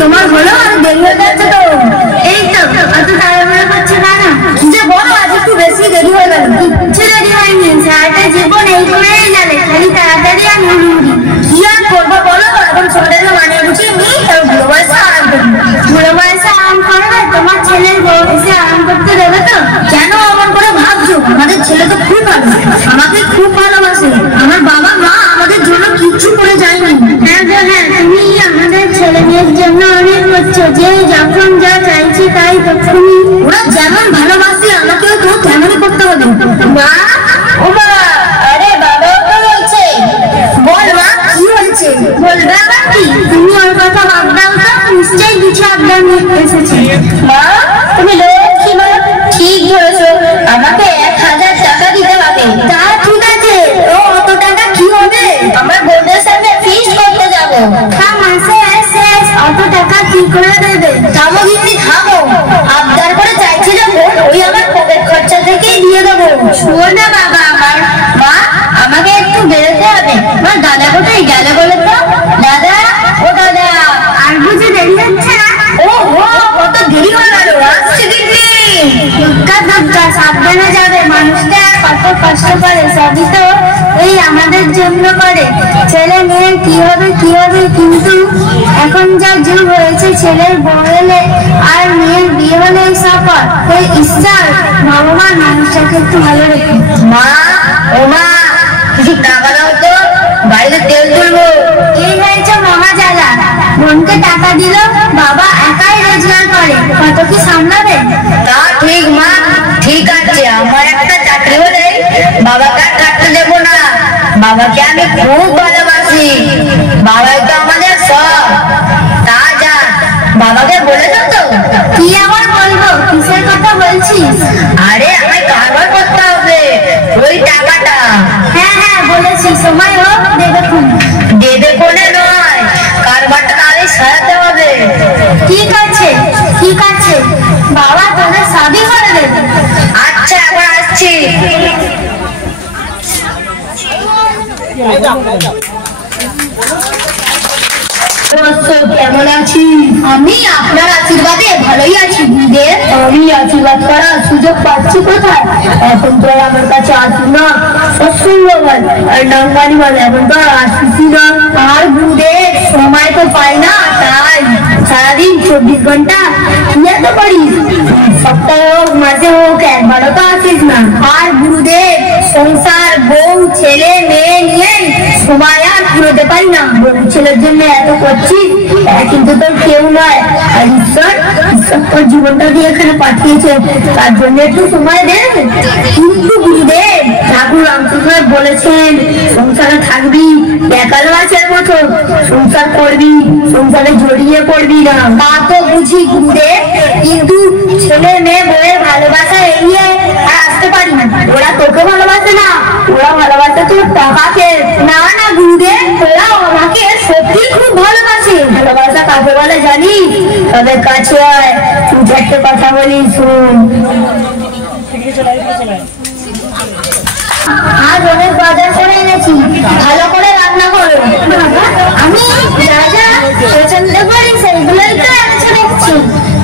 তোমার হলো? দেরি হয়ে যাচ্ছে তো। এই তো অত তাড়াহুড়ো করছে কেন? কি যে বলো, আজ একটু বেশি দেরি হয়ে গেল। কিচ্ছু দেরি হয়নি, সারাটা জীবন এই করেই গেলে, খালি তাড়াতাড়ি আর হুড়ুহুড়ি। কি আর করবো বলো, এখন ছোটদের মানিয়ে গুছিয়ে নিই, তার বুড়ো বয়সে আরাম করবো। বুড়ো বয়সে আরাম করবে? তোমার ছেলের বউ এসে আরাম করতে দেবে তো? কেন এমন করে ভাবছো? আমাদের ছেলে তো খুব ভালো, আমাকে খুব ভালোবাসে। আমার বাবা মা আমাদের জন্য কিচ্ছু করে যায়নি। হ্যাঁ গো হ্যাঁ, তুমি আমাদের ছেলে মেয়ের জন্য অনেক করছো, যে যখন যা চাইছি তাই তখনই। ওরা যেমন ভালোবাসে আমাকেও তো তেমনই করতে হবে। মা, ও মা, আরে বাবা তো বলছে। বল মা, কি হয়েছে? বলবে আবার কি? তুমি ওর কথা বাদ দাও তো, নিশ্চয়ই কিছু আবদার নিয়ে এসেছে। মা, তুমি লক্ষ্মী মা, ঠিক ধরেছো, আমাকে 1000 টাকা দিতে হবে। তা ঠিক আছে, ও অত টাকা কি হবে? আমার বোনের সাথে ফিস্ট করতে যাবো। হ্যাঁ মাসে শেষ, অত টাকা কি করে দেবে? থামো দিদি থামো, আবদার করে চাইছি যখন, ওই আমার পকেট খরচা থেকেই দিয়ে দেবো। শোনো না বাবা আমার, মা আমাকে একটু বেরোতে হবে। আমার দাদা কোথায় গেল বলে তো? দাদা, ও দাদা, আর বুঝে দেরি হচ্ছে না? ও ও, কত দেরি হয়ে গেল, আসছে দিদি। দুর্গা দুর্গা, সাবধানে যাবে। মানুষটা কত কষ্ট করে, সবই তো এই আমাদের জন্য করে। ছেলে মেয়ে কি হবে কি হবে, কিন্তু এখন যা যুগ হয়েছে, ছেলের বউ এলে আর মেয়ের বিয়ে হলে সফল। এই ঈশ্বর ভগবান মানুষটাকে একটু ভালো রেখে। মা, ও মা, কিছু টাকা দাও তো, বাড়িতে তেল তুলবো। এই হয়েছে মহা জ্বালা, বোনকে টাকা দিল, বাবা একাই রোজগার করে, কত কি সামলাবে? তা ঠিক মা, ঠিক আছে, আমার একটা চাকরি হলে বাবাকে আর থাকতে দেবো না। বাবাকে আমি খুব ভালোবাসি, বাবাই তো আমাদের সব। তা যা, বাবাকে বলেছো তো? কি আবার বলবো, কিসের কথা বলছিস? আরে আমায় কারবার করতে হবে ওই টাকাটা। হ্যাঁ হ্যাঁ বলেছি, সময় হোক দেবে কোন। দেবে কোনে নয়, কারবারটা তাহলে সারাতে হবে। ঠিক আছে ঠিক আছে, বাবা তোদের সবই করে দেবে। আচ্ছা এখন আসছি। কেমন আছি? আমি আপনার আশীর্বাদে ভালোই আছি গুরুদেব। আমি আশীর্বাদ করার সুযোগ পাচ্ছি কোথায়? এখন তো আমার কাছে আসি না, সৎসঙ্গ বল আর নাঙ্গানি বল, এখন তো আসছি না। আর গুরুদেব সময় তো পাই না, তাই সারাদিন 24 ঘন্টা কি এত করিস? সপ্তাহে হোক মাসে হোক একবারও তো আসিস না। আর গুরুদেব সংসার, বউ ছেলে মেয়ে নিয়ে সময় আর পুরোতে পারি না। বউ ছেলের জন্য এত করছিস, কিন্তু তোর কেউ নয়। আর ঈশ্বর তোর জীবনটা দিয়ে এখানে পাঠিয়েছে, তার জন্য একটু সময় দে। কিন্তু গুরুদেব ঠাকুর রামকৃষ্ণ বলেছেন, সংসারে থাকবি একাল মাসের মতো, সংসার করবি, সংসারে জড়িয়ে পড়বি না। তা তো বুঝি গুরুদেব, কিন্তু ছেলে মেয়ে বউয়ের ভালোবাসা এড়িয়ে আর আসতে পারি না। ওরা তোকে ভালোবাসে না, ওরা ভালোবাসে তোর টাকাকে। না না গুরুদেব, ওরা আমাকে সত্যি খুব ভালোবাসে। ভালোবাসা কাকে বলে জানিস? তাদের কাছে আয়, তুই একটা কথা বলি শুন। আজ অনেক বাজার করে এনেছি, ভালো করে রান্না করো। আমি যা যা পছন্দ করি সেগুলোই তো এনেছি দেখছি।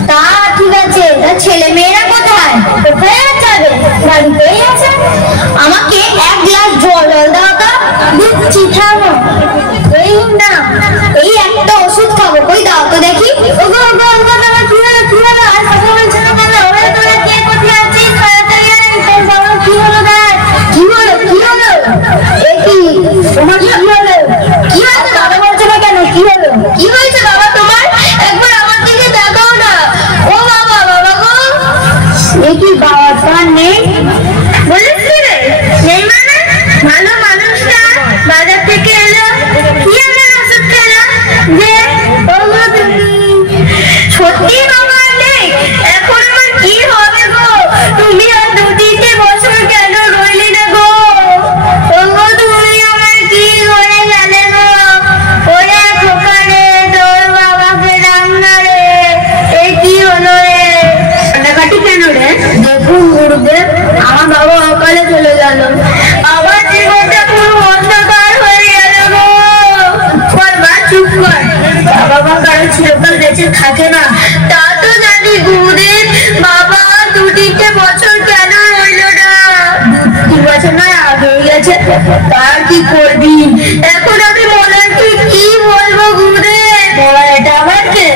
তা ঠিক আছে, ছেলে মেয়েরা কোথায়? কোথায় যাবে? বাড়িতেই আছে। আমাকে 1 গ্লাস জল দাও তো। দিচ্ছি, থামো। এই না, এই একটা ওষুধ খাবো, কই দাও তো দেখি। ওগো ওগো ওগো, তোমার কি হলো কি হলো? আর কথা বলছো না কেন? ওরে তোরা কে কোথায় আছিস? তাড়াতাড়ি আয়, তোর বাবা কি হলো? দেখ কি হলো কি হলো? এ কি তোমার কি হলো? কি হয়েছে বাবা বলছো না কেন? কি হলো? কি হয়েছে বাবা তোমার? একবার আমার দিকে দেখাও না। ও বাবা, বাবা গো। এ কি বাবা তোমার নেই? বলিস রে নেই মানে? ভালো মানুষটা বাজার থেকে এলো, কি এমন ওষুধ খেলো যে সত্যি বাবা নেই? এখন আমার কি হবে গো? তুমি আর 2-3 বছর কেন রইলি না গো? তুমি আমার কি করে গেলে গো? ওরে খোকারে, তোর বাবাকে রান্না রে, এ কি হলো রে? কান্নাকাটি কেন রে? দেখুন গুরুদেব, আমার বাবা অকালে চলে গেল, আমার জীবনটা পুরো অন্ধকার হয়ে গেল গো। চুপ কর, চুপ কর। বাবা কারো চিরকাল বেঁচে থাকে না। তা তো জানি গুরুদেব, বাবা 2-3টে বছর কেন হইল না? 2 বছর নয়, আগে গেছে। তার কি করবি এখন? আমি মলয়কে কি বলবো গুরুদেব? এটা আমার কে?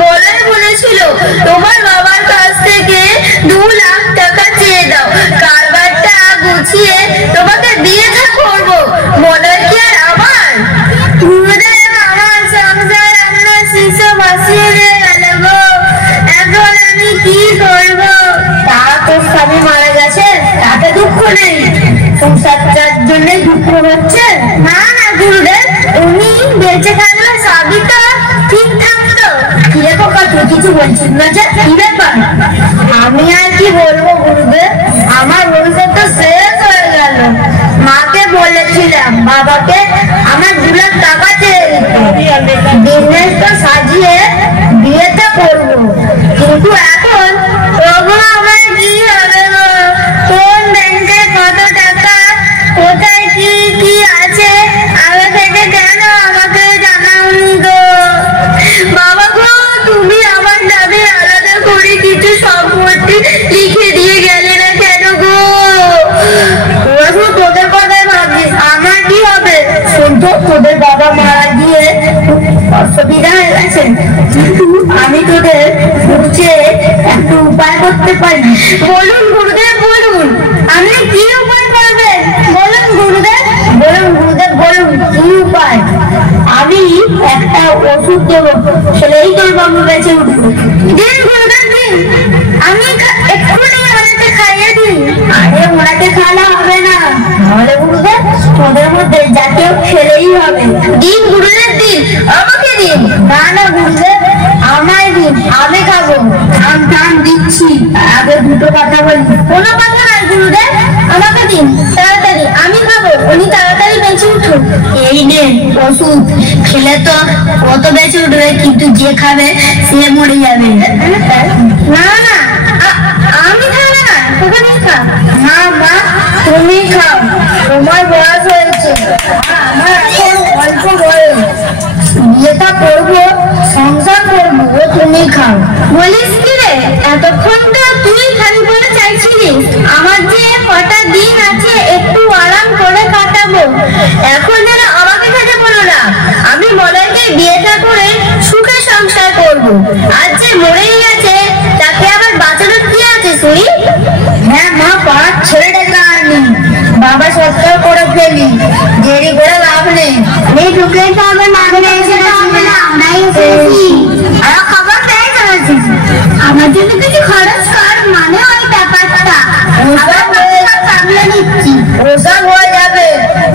মলয় বলেছিল তোমার বাবার কাছ থেকে 2 লাখ টাকা চেয়ে দাও, কারবারটা গুছিয়ে তোমাকে বিয়ে করবো। মলয় কি আর আমার? গুরুদেব, আমার সংসার আপনার শিশু ভাসিয়ে দিয়ে গেল গো, এখন আমি কি করবো? তা তোর স্বামী মারা গেছে, তাতে দুঃখ নেই, সংসারটার জন্য দুঃখ হচ্ছে। না না গুরুদেব, উনি বেঁচে থাকলে সবই তো ঠিক থাকতো। কিরে খোকা, তুই কিছু বলছিস না যে? কি ব্যাপার? আমি আর কি বলবো গুরুদেব, আমার ভবিষ্যৎ তো শেষ হয়ে গেল। মাকে বলেছিলাম বাবাকে আমার 2 লাখ টাকা চেয়ে দিতে, বিজনেস তো সাজিয়ে বিয়েটা করবো, কিন্তু এখন প্রভু আমার কি হবে গো? কোন ব্যাংকে কত টাকা, কোথায় কি কি আছে, আগে থেকে কেন আমাকে জানাওনি গো? বাবা গো, তুমি আমার নামে আলাদা করে কিছু সম্পত্তি লিখে দিয়ে গেলে না কেন গো? তোদের কথাই ভাবছিস, আমার কি হবে? শুনতো তোদের বাবা মারা গিয়ে অসুবিধা হয়ে গেছে, কিন্তু আমি তোদের বুঝে একটু উপায় করতে পারি। বলুন গুরুদেব, বলুন, আমি কি উপায় করবেন? বলুন গুরুদেব, বলুন গুরুদেব, বলুন কি উপায়? আমি একটা ওষুধ দেবো, সেটাই তোর বাবু বেঁচে উঠবো। দিন গুরুদেব দিন, আমি এক্ষুনি ওনাকে খাইয়ে দিই। আরে ওনাকে খাওয়ালে হবে না, তাহলে গুরুদেব তোদের মধ্যে জাতীয় খেলেই হবে। দিন গুরুদেব দিন, আমাকে দিন। না না গুরুদেব, আমায় দিন, আমি খাবো। থাম দিচ্ছি, আগে 2টো কথা বলি। কোনো কথা নাই গুরুদেব, আমাকে দিন তাড়াতাড়ি, আমি খাবো, উনি তাড়াতাড়ি বেঁচে উঠুন। এই নে ওষুধ, খেলে তো কত বেঁচে উঠবে, কিন্তু যে খাবে সে মরে যাবে। না না, আমি খাবো না, তুমি খাও। না মা, তুমি খাও, তোমার বয়স হয়েছে, আমার এখন অল্প বয়স, বিয়েটা করবো, সংসার করবো, তুমি খাও। বলিস কি রে, এতক্ষণ তো তুই খালি বলে চাইছিলিস আমার যে কটা দিন আছে একটু আরাম করে কাটাবো, এখন যেন আমাকে খেতে বলো না। আমি মলয়কে বিয়েটা করে সুখে সংসার করবো, আর যে মরেই গেছে তাকে আবার বাঁচানোর কি আছে শুনি? হ্যাঁ মা, পাঁচ ছেড়ে ডেকে আনি, বাবা সৎকার করে ফেলি, দেরি করে লাভ নেই। এই ঢুকে তো হবে না, আমরাই এসেছি, আর খবর পেয়ে চলেছিস, আমার জন্য কিছু খরচ কর, মানে ওই ব্যাপারটা সামলে নিচ্ছি। ওসব হয়ে যাবে,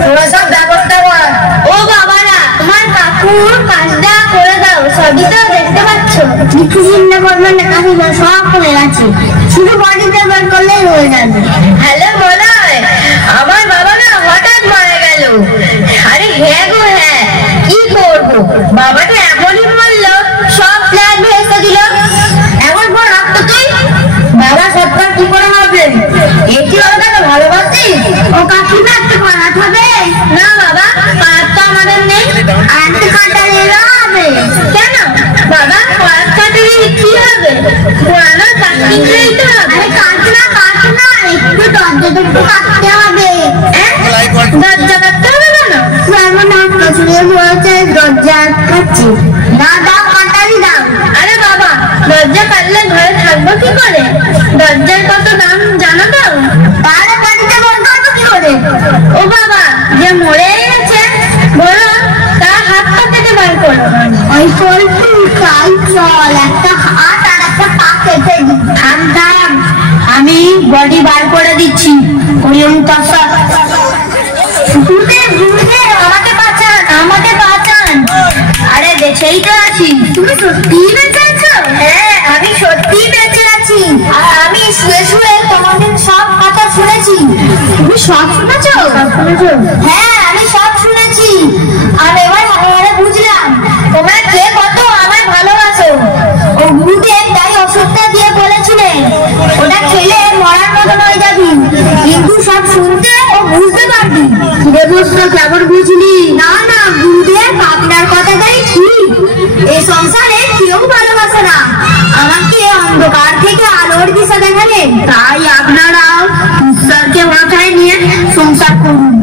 তোরা সব ব্যবস্থা কর। ও বাবা না, তোমার কাকুর কাজটা করে দাও, সবই তো দেখতে পাচ্ছ। কিছু চিন্তা করবেন না কাকিমা, সব করে গেছে, শুধু বডিটা বের করলেই হয়ে যাবে। হ্যালো মলয়, আমার বাবা না হঠাৎ মারা গেল। আরে হ্যাঁ গো হ্যাঁ, কি করবো, বাবাটা এমনই বললো, সব প্ল্যান ভেস্তে দিল। এমন বড় রক্ত তুই, বাবা সৎকার কি করে হবে? এটি ওটাকে ভালোবাসিস? ও কাকিমা একটু পারাত হবে না? বাবা পারাত তো আমাদের নেই, আর একটু কাটা নিলেও হবে। কেন বাবা, পারাত কাটলে কি হবে? পুরানো কাটতেই তো হবে। আরে কাট না, একটু দরজাটা একটু কাটতে হবে। দরজা কাটতে হবে কেন? এমন হাত ছুঁড়ে বলছে দরজা কাটছি না, দাও কাটারি দাও। আরে বাবা, দরজা কাটলে ঘরে থাকবো কি করে? দরজার কত দাম জানো তো? তাহলে বাড়িতে বন্ধ করবো কি করে? ও বাবা, যে মরে গেছে বলো, তার হাত থেকে বার করো। ওই পল্টু তাই চল, একটা হাত আর একটা পা কেটে দিই। থাম, আমি বডি বার করে দিচ্ছি। আমাকে বাঁচান, আমাকে বাঁচান। আরে বেঁচেই তো আছি। তুমি সত্যিই বেঁচে আছো? হ্যাঁ, আমি সত্যিই বেঁচে আছি, আর আমি শুয়ে শুয়ে তোমাদের সব কথা শুনেছি। তুমি সব শুনেছো? হ্যাঁ, আমি সব শুনেছি, আর এবার বুঝলাম তোমরা কে কত আমায় ভালোবাসো। ও গুরুদেব তাই ওষুধটা দিয়ে বলেছিলেন ওটা খেলে মরার মতন হয়ে যাবি, কিন্তু সব শুনতে ও বুঝতে পারবি। কেমন বুঝলি? না গুরুদেব, আপনার কথাটাই ঠিক, এই সংসার থাকে, তাই আপনারা ঈশ্বরকে মাথায় নিয়ে সংসার করুন।